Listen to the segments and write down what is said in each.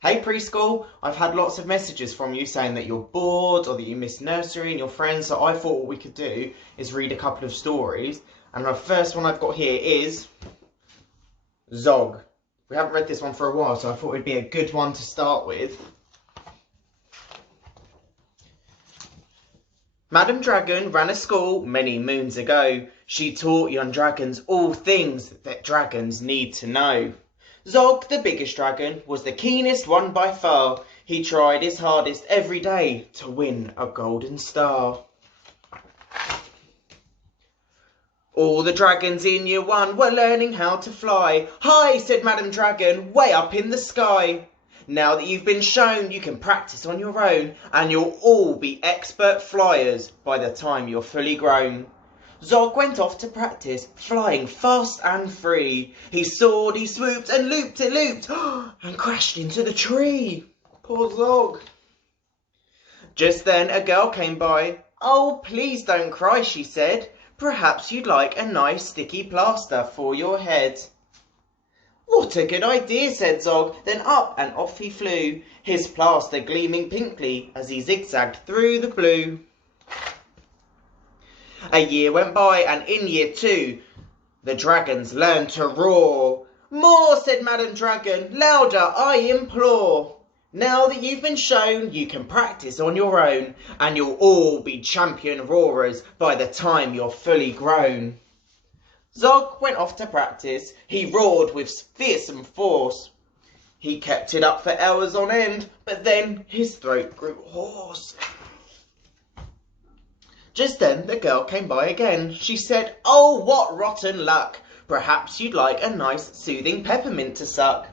Hey preschool, I've had lots of messages from you saying that you're bored or that you miss nursery and your friends, so I thought what we could do is read a couple of stories. And the first one I've got here is Zog. We haven't read this one for a while, so I thought it'd be a good one to start with. Madam Dragon ran a school many moons ago. She taught young dragons all things that dragons need to know. Zog, the biggest dragon, was the keenest one by far. He tried his hardest every day to win a golden star. All the dragons in year one were learning how to fly. Hi, said Madam Dragon, way up in the sky. Now that you've been shown, you can practice on your own, and you'll all be expert flyers by the time you're fully grown. Zog went off to practice, flying fast and free. He soared, he swooped, and looped it looped, and crashed into the tree. Poor Zog. Just then a girl came by. Oh, please don't cry, she said. Perhaps you'd like a nice sticky plaster for your head. What a good idea, said Zog. Then up and off he flew, his plaster gleaming pinkly as he zigzagged through the blue. A year went by, and in year two, the dragons learned to roar. More, said Madam Dragon, louder I implore. Now that you've been shown, you can practice on your own, and you'll all be champion roarers by the time you're fully grown. Zog went off to practice. He roared with fearsome force. He kept it up for hours on end, but then his throat grew hoarse. Just then the girl came by again. She said, oh, what rotten luck. Perhaps you'd like a nice soothing peppermint to suck.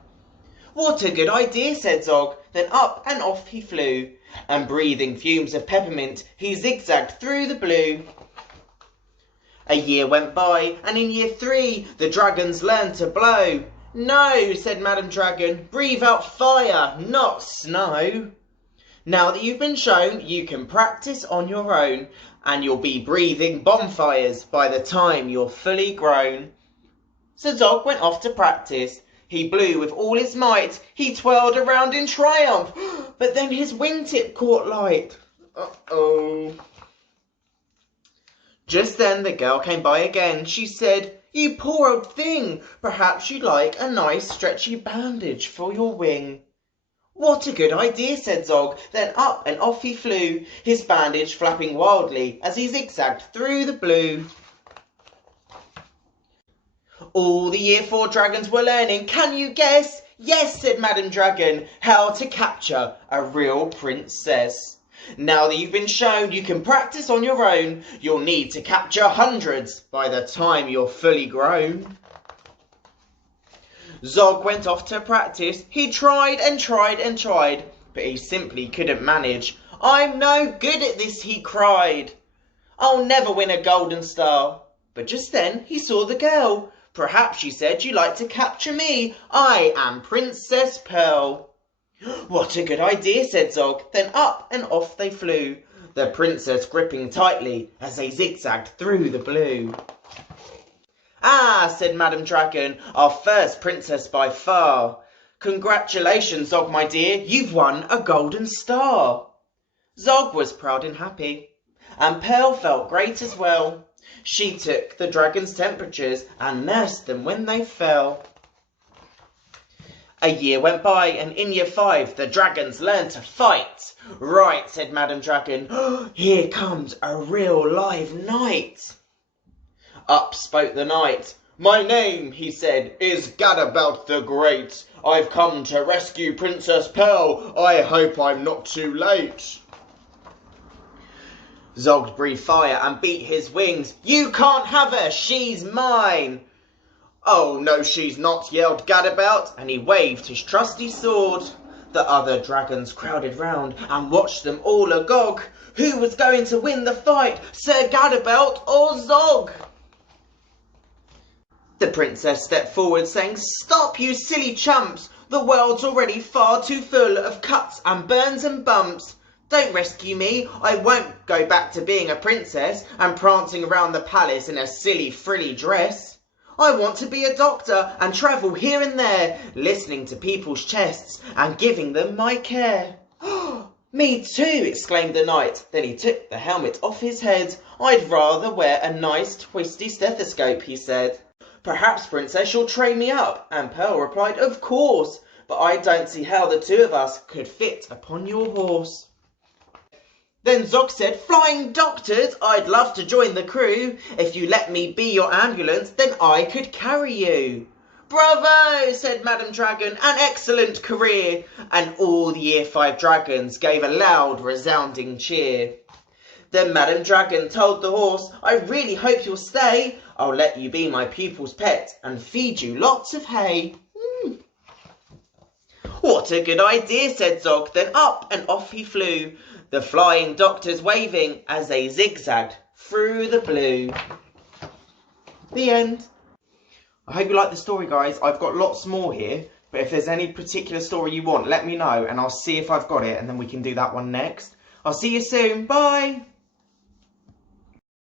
What a good idea, said Zog. Then up and off he flew, and breathing fumes of peppermint, he zigzagged through the blue. A year went by, and in year three, the dragons learned to blow. No, said Madam Dragon, breathe out fire, not snow. Now that you've been shown, you can practice on your own, and you'll be breathing bonfires by the time you're fully grown. So Zog went off to practice. He blew with all his might. He twirled around in triumph, but then his wingtip caught light. Uh-oh. Just then the girl came by again. She said, you poor old thing, perhaps you'd like a nice stretchy bandage for your wing. What a good idea, said Zog. Then up and off he flew, his bandage flapping wildly as he zigzagged through the blue. All the year four dragons were learning. Can you guess? Yes, said Madam Dragon, how to capture a real princess. Now that you've been shown, you can practice on your own. You'll need to capture hundreds by the time you're fully grown. Zog went off to practice. He tried and tried and tried, but he simply couldn't manage. I'm no good at this, he cried. I'll never win a golden star. But just then he saw the girl. Perhaps, she said, you'd like to capture me. I am Princess Pearl. What a good idea, said Zog. Then up and off they flew, the princess gripping tightly as they zigzagged through the blue. Ah, said Madam Dragon, our first princess by far. Congratulations, Zog, my dear, you've won a golden star. Zog was proud and happy, and Pearl felt great as well. She took the dragon's temperatures and nursed them when they fell. A year went by, and in year five, the dragons learned to fight. Right, said Madam Dragon, here comes a real live knight. Up spoke the knight. My name, he said, is Gadabout the Great. I've come to rescue Princess Pearl. I hope I'm not too late. Zog breathed fire and beat his wings. You can't have her, she's mine. Oh, no, she's not, yelled Gadabout, and he waved his trusty sword. The other dragons crowded round and watched them all agog. Who was going to win the fight, Sir Gadabout or Zog? The princess stepped forward, saying, Stop, you silly chumps! The world's already far too full of cuts and burns and bumps. Don't rescue me. I won't go back to being a princess and prancing around the palace in a silly frilly dress. I want to be a doctor and travel here and there, listening to people's chests and giving them my care. Me too, exclaimed the knight. Then he took the helmet off his head. I'd rather wear a nice twisty stethoscope, he said. Perhaps, Princess, you'll train me up. And Pearl replied, of course, but I don't see how the two of us could fit upon your horse. Then Zog said, flying doctors, I'd love to join the crew. If you let me be your ambulance, then I could carry you. Bravo, said Madam Dragon, an excellent career. And all the Year 5 dragons gave a loud, resounding cheer. Then Madam Dragon told the horse, I really hope you'll stay. I'll let you be my pupil's pet and feed you lots of hay. What a good idea, said Zog. Then up and off he flew, the flying doctors waving as they zigzagged through the blue. The end. I hope you like the story, guys. I've got lots more here, but if there's any particular story you want, let me know and I'll see if I've got it and then we can do that one next. I'll see you soon. Bye!